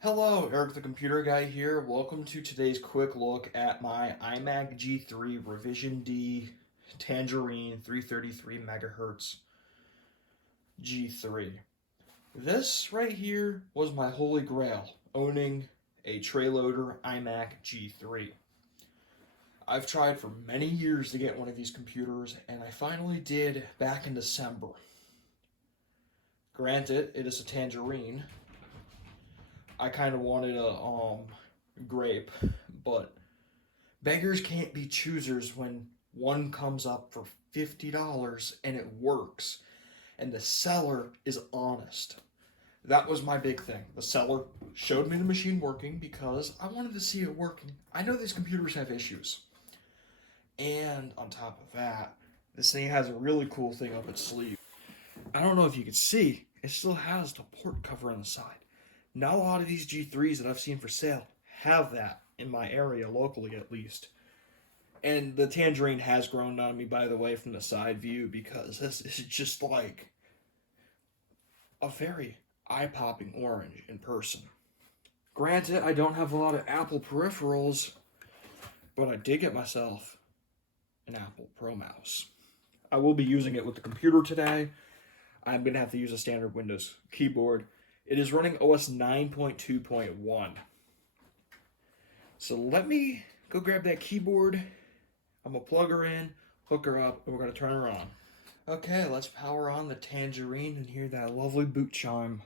Hello, Eric the Computer Guy here. Welcome to today's quick look at my iMac G3 Revision D Tangerine 333 megahertz G3. This right here was my holy grail, owning a tray loader iMac G3. I've tried for many years to get one of these computers, and I finally did back in December. Granted, it is a Tangerine. I kind of wanted a grape, but beggars can't be choosers when one comes up for $50 and it works, and the seller is honest. That was my big thing. The seller showed me the machine working because I wanted to see it working. I know these computers have issues. And on top of that, this thing has a really cool thing up its sleeve. I don't know if you can see, it still has the port cover on the side. Not a lot of these G3s that I've seen for sale have that, in my area, locally at least. And the Tangerine has grown on me, by the way, from the side view, because this is just like a very eye-popping orange in person. Granted, I don't have a lot of Apple peripherals, but I did get myself an Apple Pro mouse. I will be using it with the computer today. I'm going to have to use a standard Windows keyboard. It is running OS 9.2.1. So let me go grab that keyboard. I'm going to plug her in, hook her up, and we're going to turn her on. Okay, let's power on the Tangerine and hear that lovely boot chime.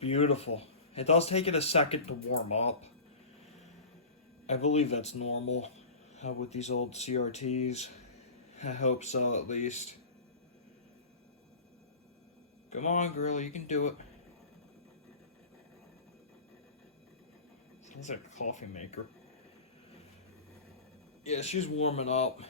Beautiful. It does take it a second to warm up. I believe that's normal with these old CRTs. I hope so, at least. Come on, girl, you can do it. Sounds like a coffee maker. Yeah, she's warming up.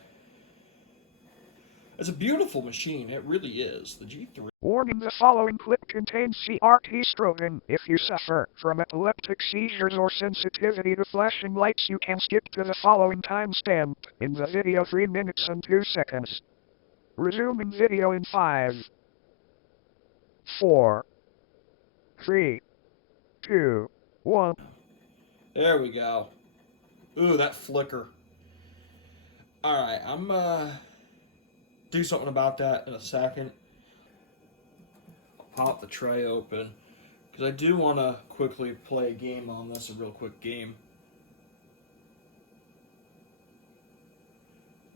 It's a beautiful machine, it really is. The G3. Warning: the following clip contains CRT stroking. If you suffer from epileptic seizures or sensitivity to flashing lights, you can skip to the following timestamp in the video: 3 minutes and 2 seconds. Resuming video in 5, 4, 3, 2, 1. There we go. Ooh, that flicker. Alright, I'm do something about that in a second. I'll pop the tray open, because I do want to quickly play a game on this, a real quick game.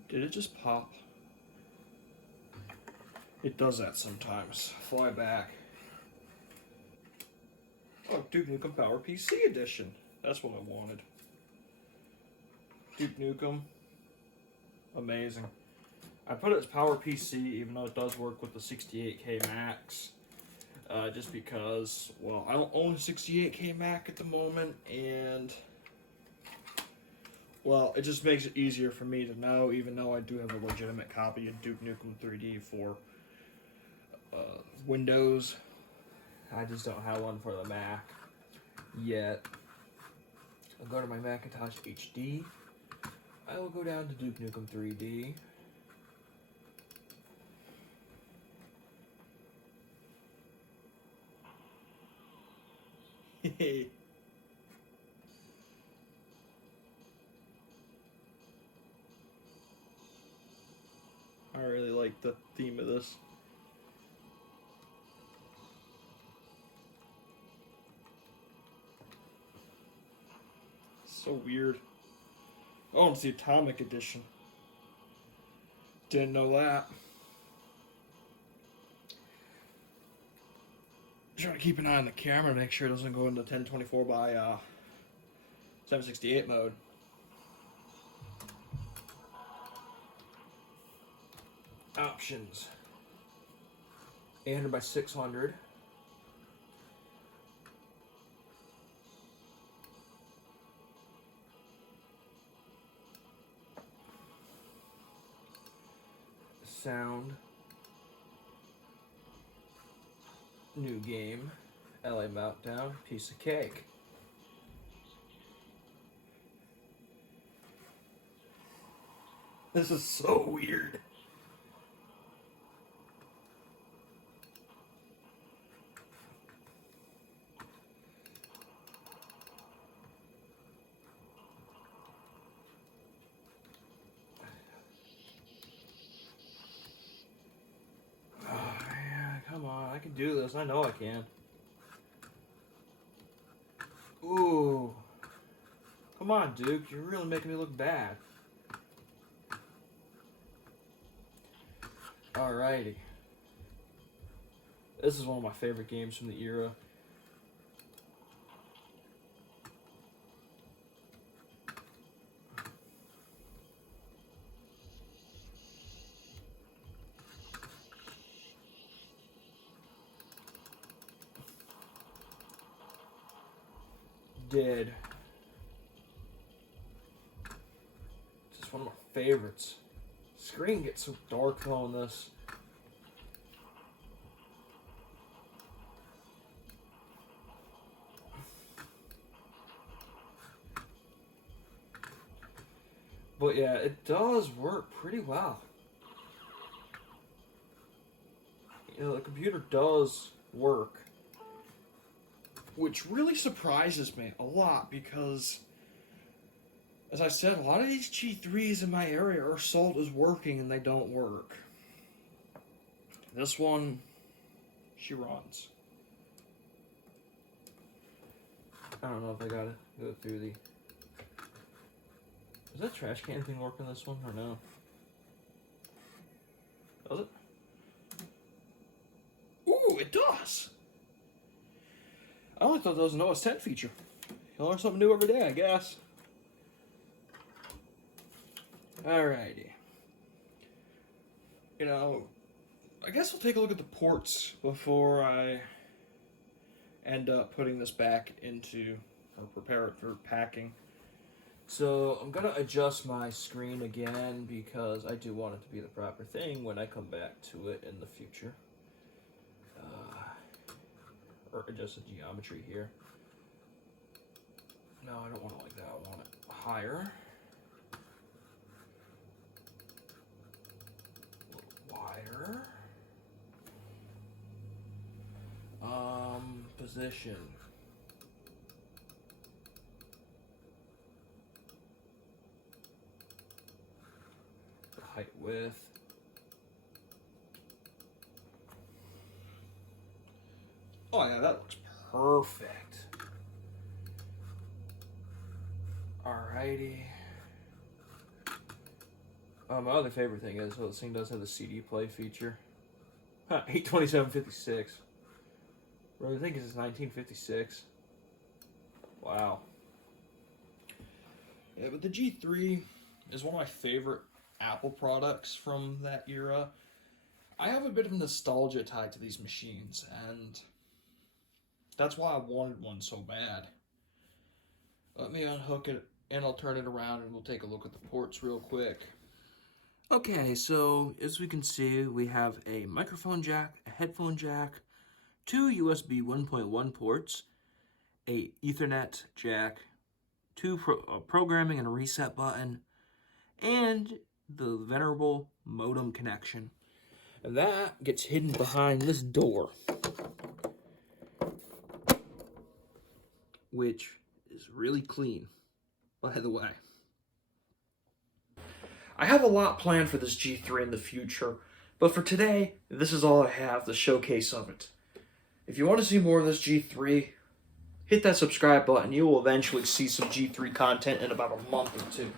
Did it just pop? It does that sometimes. Fly back. Oh, Duke Nukem Power PC Edition. That's what I wanted. Duke Nukem. Amazing. I put it as Power PC, even though it does work with the 68K Max. Just because, well, I don't own a 68K Mac at the moment, and, well, it just makes it easier for me to know, even though I do have a legitimate copy of Duke Nukem 3D for Windows. I just don't have one for the Mac yet. I'll go to my Macintosh HD. I will go down to Duke Nukem 3D. I really like the theme of this. So weird. Oh, it's the Atomic Edition. Didn't know that. Trying to keep an eye on the camera to make sure it doesn't go into 1024 by 768 mode. Options. 800 by 600. Sound. New game. LA Meltdown. Piece of cake. This is so weird. do this. I know I can. Ooh. Come on, Duke. You're really making me look bad. Alrighty. This is one of my favorite games from the era. Dead. It's just one of my favorites. Screen gets so dark though in this. But yeah, it does work pretty well. You know, the computer does work. Which really surprises me a lot because, as I said, a lot of these G3s in my area are sold as working and they don't work. This one, she runs. I don't know if I gotta go through the... Does that trash can thing work on this one or no? Does it? Ooh, it does! I only thought that was an OS 10 feature. You learn something new every day, I guess. Alrighty. You know, I guess we'll take a look at the ports before I end up putting this back into, or prepare it for packing. So I'm gonna adjust my screen again because I do want it to be the proper thing when I come back to it in the future. Or adjust the geometry here. No, I don't want it like that. I want it higher. A little wider. Position. The height, width. Oh yeah, that looks perfect. Alrighty. My other favorite thing is, well, this thing does have the CD play feature. 827.56. Really think it's 1956. Wow. Yeah, but the G3 is one of my favorite Apple products from that era. I have a bit of nostalgia tied to these machines, and that's why I wanted one so bad. Let me unhook it and I'll turn it around and we'll take a look at the ports real quick. Okay, so as we can see, we have a microphone jack, a headphone jack, two USB 1.1 ports, a Ethernet jack, two programming and a reset button, and the venerable modem connection. And that gets hidden behind this door, which is really clean, by the way. I have a lot planned for this G3 in the future, but for today, this is all I have, the showcase of it. If you want to see more of this G3, hit that subscribe button. You will eventually see some G3 content in about a month or two.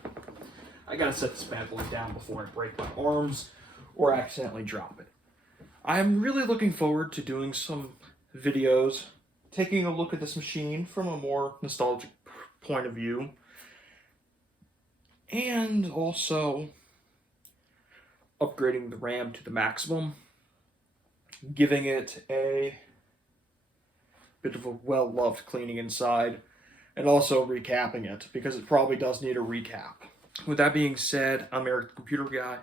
I gotta set this bad boy down before I break my arms or accidentally drop it. I'm really looking forward to doing some videos, taking a look at this machine from a more nostalgic point of view, and also upgrading the RAM to the maximum, giving it a bit of a well-loved cleaning inside, and also recapping it, because it probably does need a recap. With that being said, I'm Eric the Computer Guy,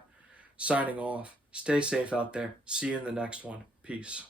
signing off. Stay safe out there. See you in the next one. Peace.